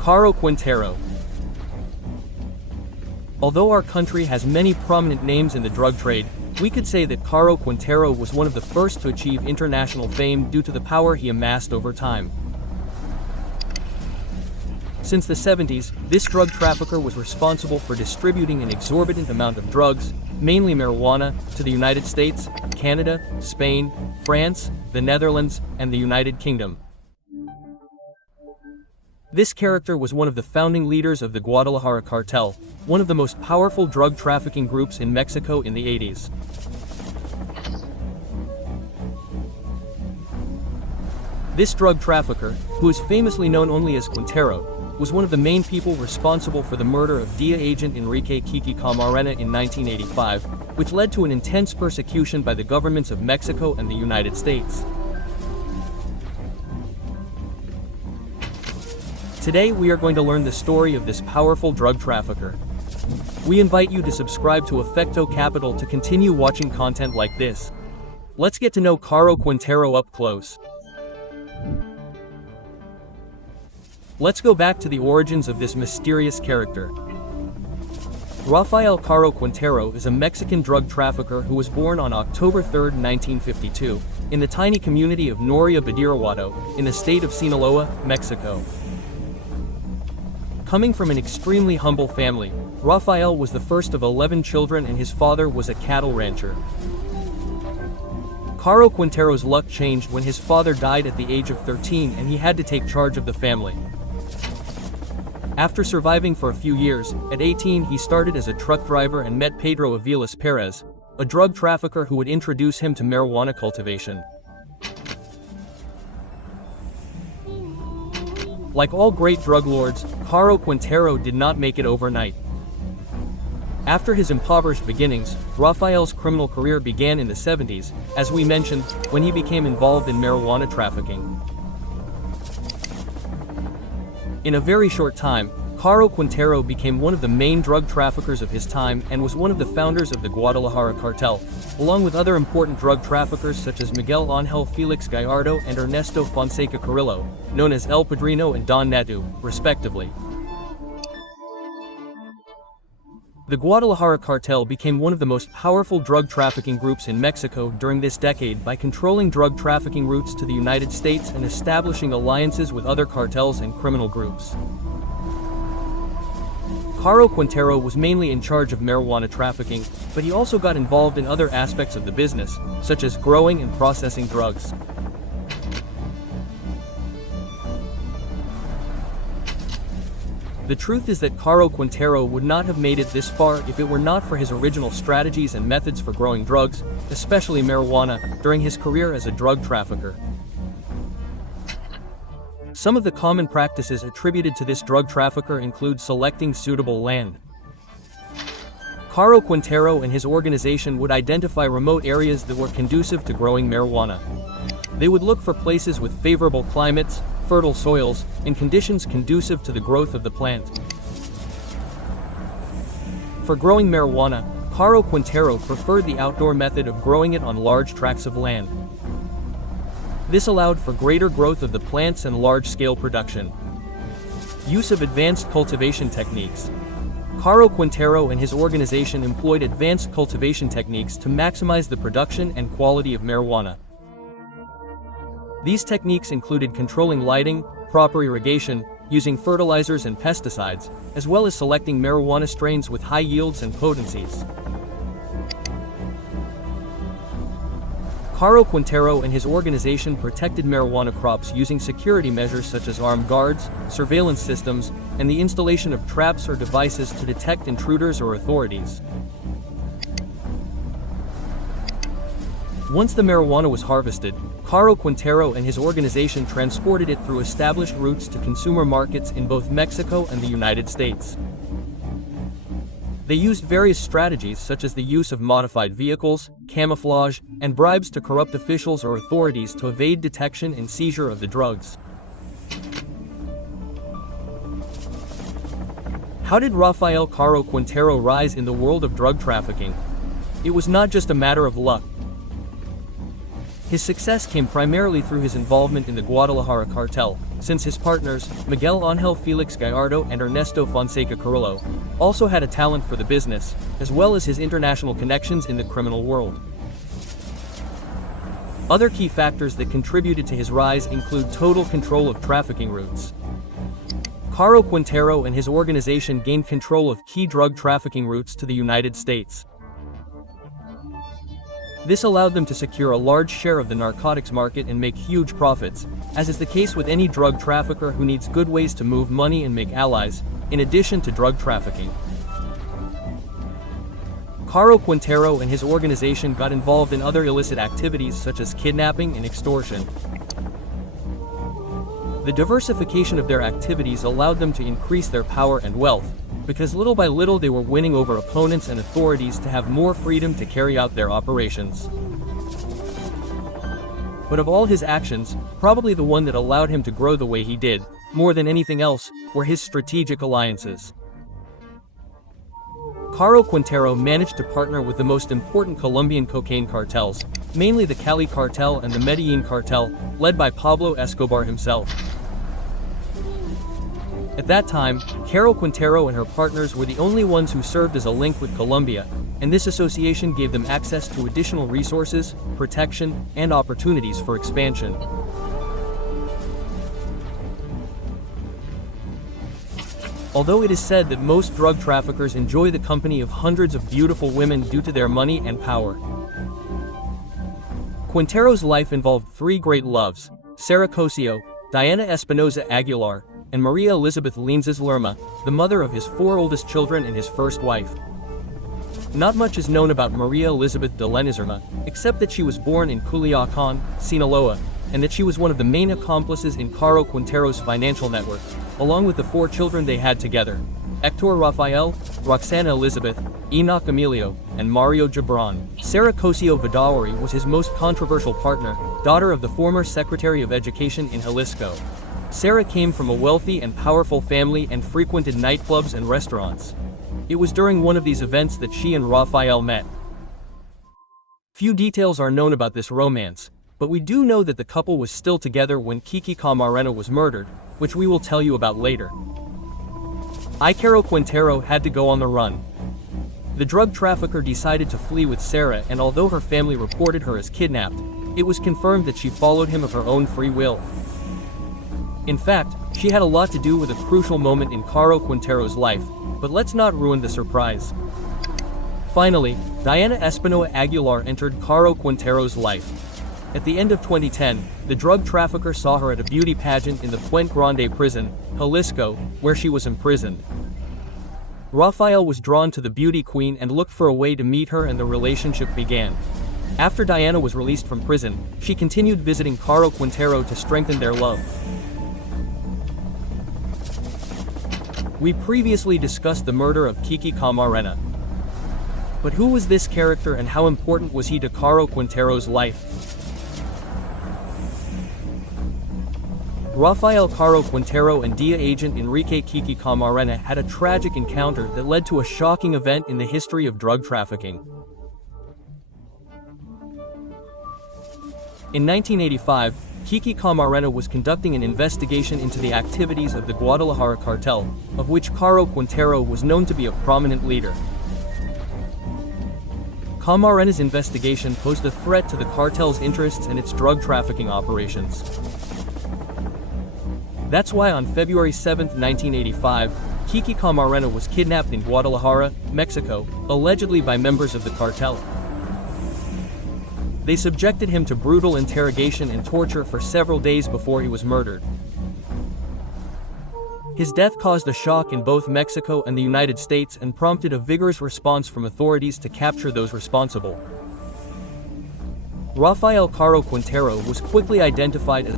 Caro Quintero. Although our country has many prominent names in the drug trade, we could say that Caro Quintero was one of the first to achieve international fame due to the power he amassed over time. Since the 70s, this drug trafficker was responsible for distributing an exorbitant amount of drugs, mainly marijuana, to the United States, Canada, Spain, France, the Netherlands, and the United Kingdom. This character was one of the founding leaders of the Guadalajara Cartel, one of the most powerful drug trafficking groups in Mexico in the 80s. This drug trafficker, who is famously known only as Quintero, was one of the main people responsible for the murder of DEA agent Enrique Kiki Camarena in 1985, which led to an intense persecution by the governments of Mexico and the United States. Today we are going to learn the story of this powerful drug trafficker. We invite you to subscribe to Efecto Capital to continue watching content like this. Let's get to know Caro Quintero up close. Let's go back to the origins of this mysterious character. Rafael Caro Quintero is a Mexican drug trafficker who was born on October 3, 1952, in the tiny community of Noria Badiraguato, in the state of Sinaloa, Mexico. Coming from an extremely humble family, Rafael was the first of 11 children and his father was a cattle rancher. Caro Quintero's luck changed when his father died at the age of 13 and he had to take charge of the family. After surviving for a few years, at 18 he started as a truck driver and met Pedro Aviles Perez, a drug trafficker who would introduce him to marijuana cultivation. Like all great drug lords, Caro Quintero did not make it overnight. After his impoverished beginnings, Rafael's criminal career began in the 70s, as we mentioned, when he became involved in marijuana trafficking. In a very short time, Caro Quintero became one of the main drug traffickers of his time and was one of the founders of the Guadalajara Cartel, along with other important drug traffickers such as Miguel Ángel Felix Gallardo and Ernesto Fonseca Carrillo, known as El Padrino and Don Neto, respectively. The Guadalajara Cartel became one of the most powerful drug trafficking groups in Mexico during this decade by controlling drug trafficking routes to the United States and establishing alliances with other cartels and criminal groups. Caro Quintero was mainly in charge of marijuana trafficking, but he also got involved in other aspects of the business, such as growing and processing drugs. The truth is that Caro Quintero would not have made it this far if it were not for his original strategies and methods for growing drugs, especially marijuana, during his career as a drug trafficker. Some of the common practices attributed to this drug trafficker include selecting suitable land. Caro Quintero and his organization would identify remote areas that were conducive to growing marijuana. They would look for places with favorable climates, fertile soils, and conditions conducive to the growth of the plant. For growing marijuana, Caro Quintero preferred the outdoor method of growing it on large tracts of land. This allowed for greater growth of the plants and large-scale production. Use of advanced cultivation techniques. Caro Quintero and his organization employed advanced cultivation techniques to maximize the production and quality of marijuana. These techniques included controlling lighting, proper irrigation, using fertilizers and pesticides, as well as selecting marijuana strains with high yields and potencies. Caro Quintero and his organization protected marijuana crops using security measures such as armed guards, surveillance systems, and the installation of traps or devices to detect intruders or authorities. Once the marijuana was harvested, Caro Quintero and his organization transported it through established routes to consumer markets in both Mexico and the United States. They used various strategies such as the use of modified vehicles, camouflage, and bribes to corrupt officials or authorities to evade detection and seizure of the drugs. How did Rafael Caro Quintero rise in the world of drug trafficking? It was not just a matter of luck. His success came primarily through his involvement in the Guadalajara Cartel, since his partners, Miguel Ángel Felix Gallardo and Ernesto Fonseca Carrillo, also had a talent for the business, as well as his international connections in the criminal world. Other key factors that contributed to his rise include total control of trafficking routes. Caro Quintero and his organization gained control of key drug trafficking routes to the United States. This allowed them to secure a large share of the narcotics market and make huge profits, as is the case with any drug trafficker who needs good ways to move money and make allies, in addition to drug trafficking. Caro Quintero and his organization got involved in other illicit activities such as kidnapping and extortion. The diversification of their activities allowed them to increase their power and wealth, because little by little they were winning over opponents and authorities to have more freedom to carry out their operations. But of all his actions, probably the one that allowed him to grow the way he did, more than anything else, were his strategic alliances. Caro Quintero managed to partner with the most important Colombian cocaine cartels, mainly the Cali cartel and the Medellin cartel, led by Pablo Escobar himself. At that time, Caro Quintero and her partners were the only ones who served as a link with Colombia, and this association gave them access to additional resources, protection, and opportunities for expansion. Although it is said that most drug traffickers enjoy the company of hundreds of beautiful women due to their money and power, Quintero's life involved three great loves: Sarah Cosio, Diana Espinoza Aguilar, and Maria Elizabeth Linzes Lerma, the mother of his four oldest children and his first wife. Not much is known about Maria Elizabeth de Lerma, except that she was born in Culiacán, Sinaloa, and that she was one of the main accomplices in Caro Quintero's financial network, along with the four children they had together: Hector Rafael, Roxana Elizabeth, Enoch Emilio, and Mario Gibran. Sarah Cosio Vidawari was his most controversial partner, daughter of the former Secretary of Education in Jalisco. Sarah came from a wealthy and powerful family and frequented nightclubs and restaurants. It was during one of these events that she and Rafael met. Few details are known about this romance, but we do know that the couple was still together when Kiki Camarena was murdered, which we will tell you about later. Caro Quintero had to go on the run. The drug trafficker decided to flee with Sarah, and although her family reported her as kidnapped, it was confirmed that she followed him of her own free will. In fact, she had a lot to do with a crucial moment in Caro Quintero's life, but let's not ruin the surprise. Finally, Diana Espinoza Aguilar entered Caro Quintero's life. At the end of 2010, the drug trafficker saw her at a beauty pageant in the Puente Grande prison, Jalisco, where she was imprisoned. Rafael was drawn to the beauty queen and looked for a way to meet her, and the relationship began. After Diana was released from prison, she continued visiting Caro Quintero to strengthen their love. We previously discussed the murder of Kiki Camarena. But who was this character and how important was he to Caro Quintero's life? Rafael Caro Quintero and DEA agent Enrique Kiki Camarena had a tragic encounter that led to a shocking event in the history of drug trafficking. In 1985, Kiki Camarena was conducting an investigation into the activities of the Guadalajara Cartel, of which Caro Quintero was known to be a prominent leader. Camarena's investigation posed a threat to the cartel's interests and its drug trafficking operations. That's why on February 7, 1985, Kiki Camarena was kidnapped in Guadalajara, Mexico, allegedly by members of the cartel. They subjected him to brutal interrogation and torture for several days before he was murdered. His death caused a shock in both Mexico and the United States and prompted a vigorous response from authorities to capture those responsible. Rafael Caro Quintero was quickly identified as